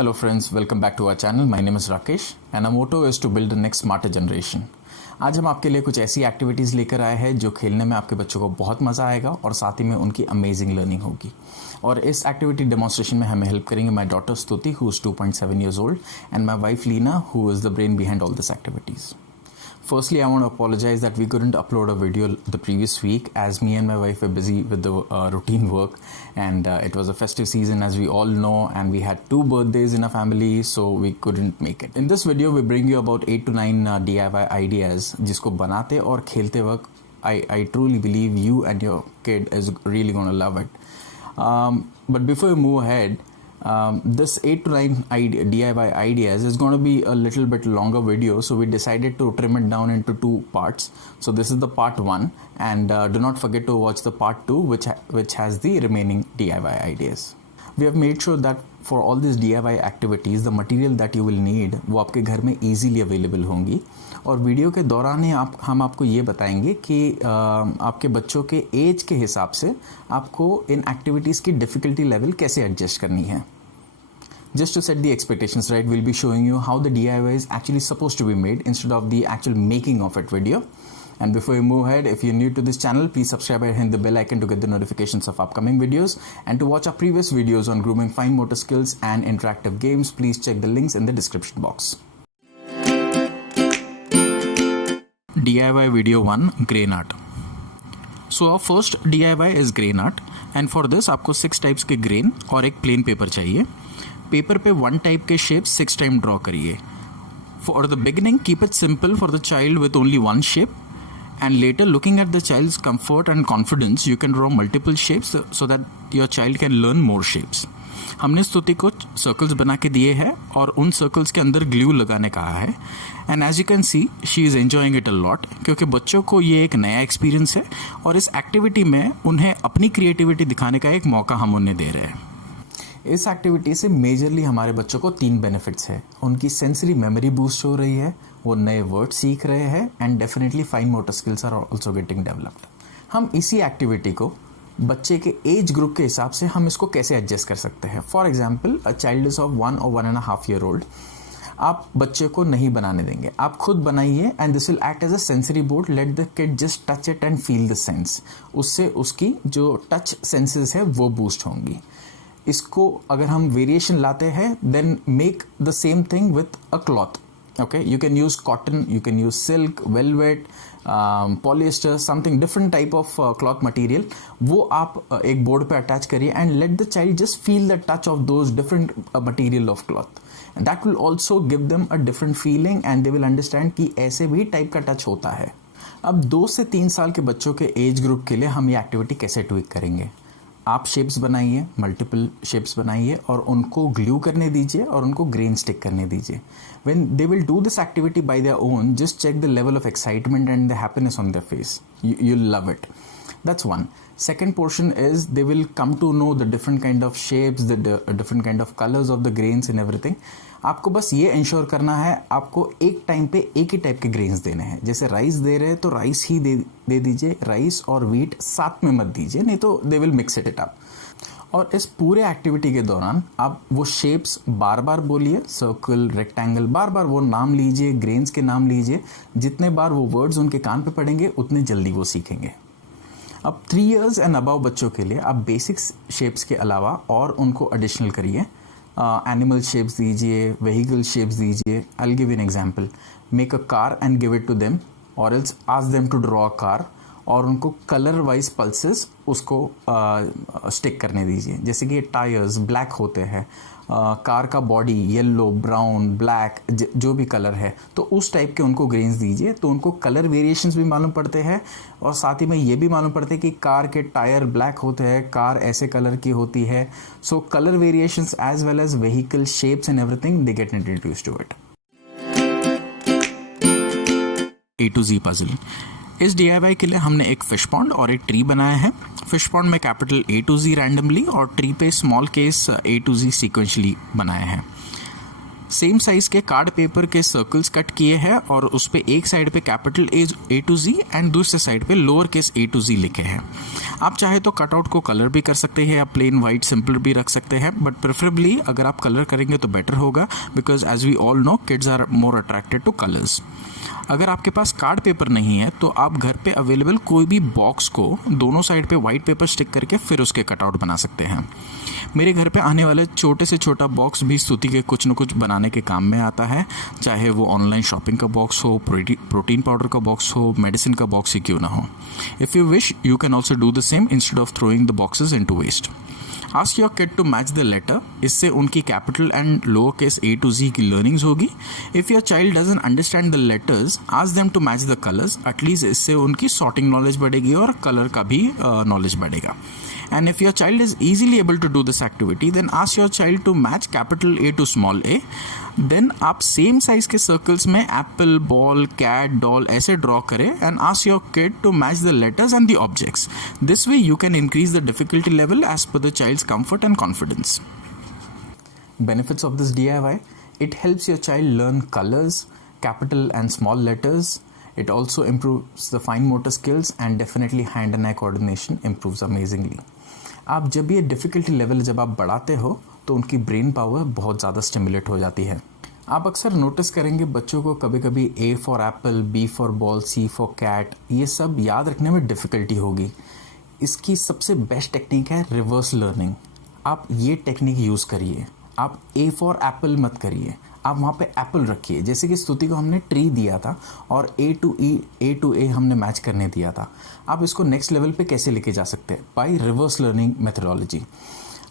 Hello friends, welcome back to our channel. My name is Rakesh and our motto is to build the next smarter generation. आज हम आपके लिए कुछ ऐसी activities लेकर आए हैं जो खेलने में आपके बच्चों को बहुत मज़ा आएगा और साथ ही में उनकी अमेजिंग लर्निंग होगी। और इस एक्टिविटी डेमोन्स्ट्रेशन में हमें हेल्प करेंगे माय डॉटर स्तुति who is 2.7 years old and my wife Leena who is the brain behind all these activities. Firstly, I want to apologize that we couldn't upload a video the previous week as me and my wife were busy with the routine work and it was a festive season as we all know, and we had 2 birthdays in our family, so we couldn't make it. In this video, we bring you about 8 to 9 DIY ideas जिसको बनाते और खेलते वक्त I truly believe you and your kid is really going to love it. But before we move ahead, this 8 to 9 DIY ideas is going to be a little bit longer video, so we decided to trim it down into 2 parts. So this is the part 1, and do not forget to watch the part 2 which has the remaining DIY ideas. We have made sure that for all these DIY activities the material that you will need वो आपके घर में easily available होंगी, और video के दौरान ही हम आपको ये बताएंगे कि आपके बच्चों के एज के हिसाब से आपको इन एक्टिविटीज़ की डिफ़िकल्टी लेवल कैसे एडजस्ट करनी है. Just to set the expectations right, we'll be showing you how the DIY is actually supposed to be made instead of the actual making of it video. And before you move ahead, if you're new to this channel, please subscribe and hit the bell icon to get the notifications of upcoming videos. And to watch our previous videos on grooming fine motor skills and interactive games, please check the links in the description box. DIY video 1, grain art. So our first DIY is grain art, and for this आपको 6 types के grain और एक plain paper चाहिए. Paper पे 1 type के shapes 6 times draw करिए. For the beginning, keep it simple for the child with only 1 shape, and later looking at the child's comfort and confidence, you can draw multiple shapes so that your child can learn more shapes. हमने स्तुति को circles बना के दिए हैं और उन circles के अंदर ग्लू लगाने कहा है, and as you can see she is enjoying it a lot, क्योंकि बच्चों को ये एक नया एक्सपीरियंस है और इस एक्टिविटी में उन्हें अपनी क्रिएटिविटी दिखाने का एक मौका हम उन्हें दे रहे हैं. इस एक्टिविटी से मेजरली हमारे बच्चों को 3 बेनिफिट्स है. उनकी सेंसरी मेमोरी बूस्ट हो रही है, वो नए वर्ड सीख रहे हैं, and definitely fine motor skills are also getting developed. हम इसी एक्टिविटी को बच्चे के एज ग्रुप के हिसाब से हम इसको कैसे एडजस्ट कर सकते हैं. For example, a child is of 1 or 1.5 year old. आप बच्चे को नहीं बनाने देंगे, आप खुद बनाइए, and this will act as a sensory board. Let the kid just touch it and feel the sense. उससे उसकी जो टच सेंसेस है वो बूस्ट होंगी. इसको अगर हम वेरिएशन लाते हैं, then make the same thing with a cloth. okay, you can use cotton, you can use silk, velvet, polyester, something different type of cloth material. वो आप एक बोर्ड पे अटैच करिए and let the child just feel the touch of those different material of cloth, and that will also give them a different feeling and they will understand कि ऐसे भी type का touch होता है. अब 2 से 3 साल के बच्चों के एज ग्रुप के लिए हम ये एक्टिविटी कैसे ट्विक करेंगे. आप शेप्स बनाइए, मल्टीपल शेप्स बनाइए और उनको ग्लू करने दीजिए और उनको ग्रेन स्टिक करने दीजिए. When they will do this activity by their own, just check the level of excitement and the happiness on their face. You'll love it. That's one. Second portion is they will come to know the different kind of shapes, the different kind of colors of the grains and everything. आपको बस ये ensure करना है, आपको एक time पे एक ही type के ग्रेन्स देने हैं. जैसे राइस दे रहे हैं तो राइस ही दे दीजिए, राइस और व्हीट साथ में मत दीजिए, नहीं तो they will mix it up. और इस पूरे एक्टिविटी के दौरान आप वो शेप्स बार बार बोलिए, सर्कल, रेक्टेंगल, बार बार वो नाम लीजिए, ग्रेन्स के नाम लीजिए. जितने बार वो वर्ड्स उनके कान पे पड़ेंगे उतने जल्दी वो सीखेंगे. अब 3 years एंड अबव बच्चों के लिए आप बेसिक्स शेप्स के अलावा और उनको एडिशनल करिए. एनिमल शेप्स दीजिए, व्हीकल शेप्स दीजिए. I will give an example. Make a car and give it to them, और else ask them to draw a car, और उनको कलर वाइज पल्सेस उसको स्टिक करने दीजिए. जैसे कि टायर्स ब्लैक होते हैं, कार का बॉडी येलो, ब्राउन, ब्लैक, जो भी कलर है, तो उस टाइप के उनको ग्रेन्स दीजिए. तो उनको कलर वेरिएशंस भी मालूम पड़ते हैं और साथ ही में ये भी मालूम पड़ते हैं कि कार के टायर ब्लैक होते हैं, कार ऐसे कलर की होती है. So colour variations as well as vehicle shapes and everything they get introduced to it. A to Z puzzle. इस DIY के लिए हमने एक फिश पॉन्ड और एक ट्री बनाया है. फिश पॉन्ड में capital A to Z randomly और ट्री पे small case A to Z sequentially बनाया है. सेम साइज के कार्ड पेपर के सर्कल्स कट किए हैं और उस पे एक साइड पे capital A to G and दूसरे साइड पे lower case A to G लिखे हैं। आप चाहे तो कटआउट को कलर भी कर सकते हैं या प्लेन वाइट सिंपल भी रख सकते हैं, बट प्रेफरेबली अगर आप कलर करेंगे तो बेटर होगा, because as we all know kids are more attracted to colours. अगर आपके पास कार्ड पेपर नहीं है तो आप घर पे अवेलेबल कोई भी बॉक्स को दोनों साइड पे वाइट पेपर स्टिक करके फिर उसके कटआउट बना सकते हैं। मेरे घर पे आने वाले छोटे से छोटा बॉक्स भी स्तुति के कुछ न कुछ बनाने के काम में आता है, चाहे वो ऑनलाइन शॉपिंग का बॉक्स हो, प्रोटीन पाउडर का बॉक्स हो, मेडिसिन का बॉक्स ही क्यों ना हो। If you wish you can also do the same instead of throwing the boxes into waste. Ask your kid to match the letter, इससे उनकी capital and lower case A to G की लर्निंग्स होगी। If your child doesn't understand the letters, ask them to match the colours, at least इससे उनकी sorting knowledge बढ़ेगी और colour का भी नॉलेज बढ़ेगा। And if your child is easily able to do this activity, then ask your child to match capital A to small a. Then आप same size के circles में एप्पल, बॉल, कैट, डॉल ऐसे draw करें and ask your kid to match the letters and the objects. This way you can increase the difficulty level as per the child's comfort and confidence. Benefits of this DIY: it helps your child learn colors, capital and small letters. It also improves the fine motor skills and definitely hand and eye coordination improves amazingly. आप जब ये difficulty level जब आप बढ़ाते हो तो उनकी brain power बहुत ज़्यादा स्टिमुलेट हो जाती है। आप अक्सर नोटिस करेंगे बच्चों को कभी कभी A for apple, B for ball, C for cat, ये सब याद रखने में डिफ़िकल्टी होगी। इसकी सबसे बेस्ट टेक्निक है रिवर्स लर्निंग। आप ये टेक्निक यूज़ करिए। आप A फॉर एप्पल मत करिए, आप वहाँ पे एप्पल रखिए। जैसे कि स्तुति को हमने ट्री दिया था और A टू A हमने मैच करने दिया था। आप इसको नेक्स्ट लेवल पे कैसे लेके जा सकते हैं? By reverse learning methodology.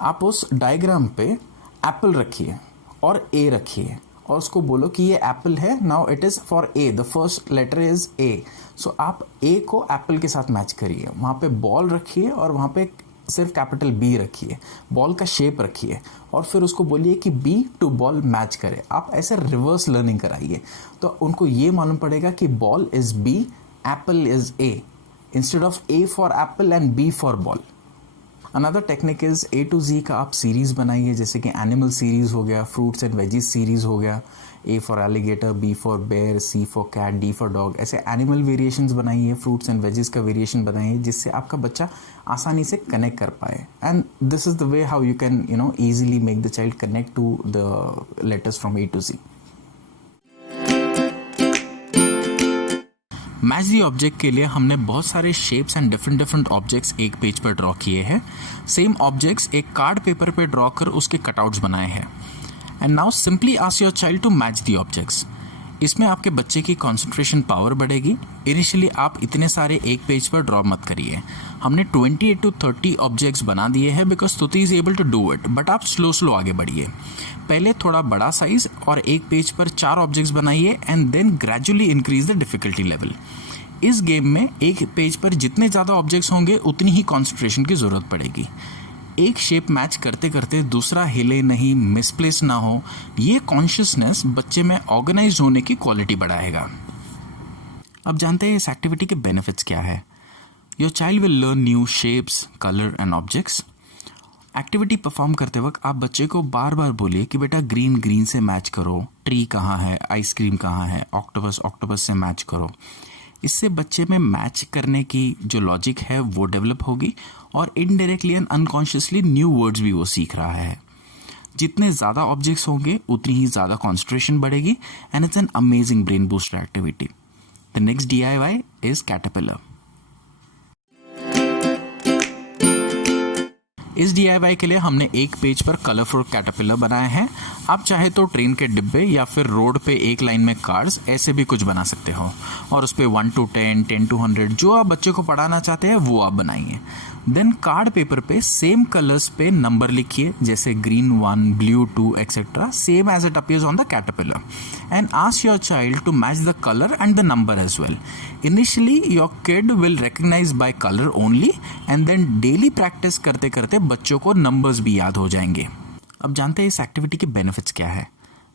आप उस डायग्राम पे एप्पल रखिए और A रखिए और उसको बोलो कि ये एप्पल है, now it is for A, the first letter is A। So आप A को एप्पल के साथ मैच करिए। वहाँ पे बॉल रखिए और वहाँ पे सिर्फ कैपिटल B रखिए, बॉल का शेप रखिए और फिर उसको बोलिए कि B टू बॉल मैच करे। आप ऐसे रिवर्स लर्निंग कराइए तो उनको ये मालूम पड़ेगा कि ball is B, apple is A, instead of A for apple and B for ball. Another technique is A to Z का आप सीरीज़ बनाइए, जैसे कि एनिमल सीरीज़ हो गया, फ्रूट्स एंड वेजीज सीरीज़ हो गया, A for alligator, B for bear, C for cat, D for dog. ऐसे एनिमल वेरिएशंस बनाइए, फ्रूट्स एंड वेजीज का वेरिएशन बनाइए, जिससे आपका बच्चा आसानी से कनेक्ट कर पाए। And this is the way how you can easily make the child connect to the letters from A to Z। Match the object के लिए हमने बहुत सारे शेप्स एंड डिफरेंट ऑब्जेक्ट्स एक पेज पर ड्रॉ किए हैं। सेम ऑब्जेक्ट्स एक कार्ड पेपर पे ड्रॉ कर उसके कटआउट्स बनाए हैं। And now simply ask your child to match the objects. इसमें आपके बच्चे की कंसंट्रेशन पावर बढ़ेगी। इनिशियली आप इतने सारे एक पेज पर ड्रॉ मत करिए। हमने 28 to 30 ऑब्जेक्ट्स बना दिए हैं because Stuti is able to do it, but आप स्लो आगे बढ़िए। पहले थोड़ा बड़ा साइज और एक पेज पर 4 ऑब्जेक्ट्स बनाइए and then gradually increase the difficulty level. इस गेम में एक पेज पर जितने ज़्यादा ऑब्जेक्ट्स होंगे उतनी ही कंसंट्रेशन की ज़रूरत पड़ेगी। एक शेप मैच करते करते दूसरा हिले नहीं, मिसप्लेस ना हो, ये कॉन्शियसनेस बच्चे में ऑर्गेनाइज्ड होने की क्वालिटी बढ़ाएगा। अब जानते हैं इस एक्टिविटी के बेनिफिट्स क्या है। Your child will learn new shapes, colour and objects. Activity perform करते वक्त आप बच्चे को बार बार बोलिए कि बेटा ग्रीन से मैच करो, ट्री कहाँ है, आइसक्रीम कहाँ है, ऑक्टोपस से मैच करो। इससे बच्चे में मैच करने की जो लॉजिक है वो डेवलप होगी और indirectly and unconsciously new words भी वो सीख रहा है। जितने ज़्यादा ऑब्जेक्ट्स होंगे उतनी ही ज़्यादा कॉन्सेंट्रेशन बढ़ेगी and it's an amazing brain booster activity. The next DIY is caterpillar. इस DIY के लिए हमने एक पेज पर कलरफुल कैटरपिलर बनाए हैं। आप चाहे तो ट्रेन के डिब्बे या फिर रोड पे एक लाइन में कार्ड्स ऐसे भी कुछ बना सकते हो और उस पर 1 to 10, 10 to 100 जो आप बच्चे को पढ़ाना चाहते हैं वो आप बनाइए। देन कार्ड पेपर पे सेम कलर्स पे नंबर लिखिए, जैसे green 1, blue 2 etcetera, same as it appears on the caterpillar, and ask your child to match the colour and the number as well. Initially your kid will recognise by colour only and then daily practice करते करते बच्चों को numbers भी याद हो जाएंगे। अब जानते हैं इस एक्टिविटी के बेनिफिट्स क्या है।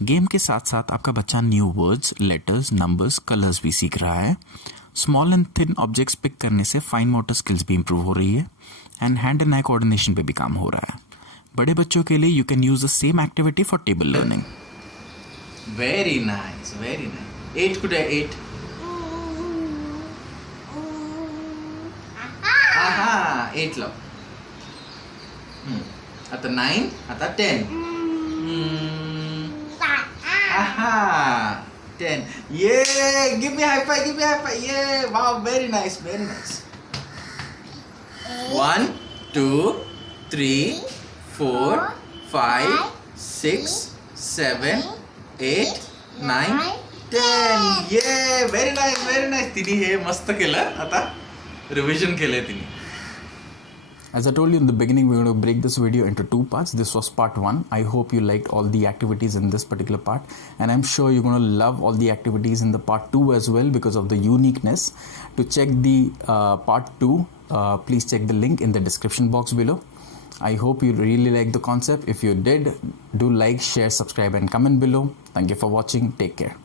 गेम के साथ साथ आपका बच्चा new words, letters, numbers, colours भी सीख रहा है। Small and thin objects pick करने से फाइन मोटर स्किल्स भी इंप्रूव हो रही है and hand and eye coordination पे भी काम हो रहा है। बड़े बच्चों के लिए you can use the same activity for table learning. Very nice, very nice. 8 kuda 8. Aha, 8 lo. Ata 9, ata 10. Aha, 10. Yay! Give me high five, give me high five. Yay! Wow, very nice, very nice. 1, 2, 3, 4, 5, 6, 7, 8, 9, 10. Yay! Very nice, very nice. तिने हे मस्त केलं. आता revision केलंय तिने. As I told you in the beginning, we're going to break this video into 2 parts. This was part 1. I hope you liked all the activities in this particular part. And I'm sure you're going to love all the activities in the part 2 as well because of the uniqueness. To check the part 2, please check the link in the description box below. I hope you really liked the concept. If you did, do like, share, subscribe and comment below. Thank you for watching. Take care.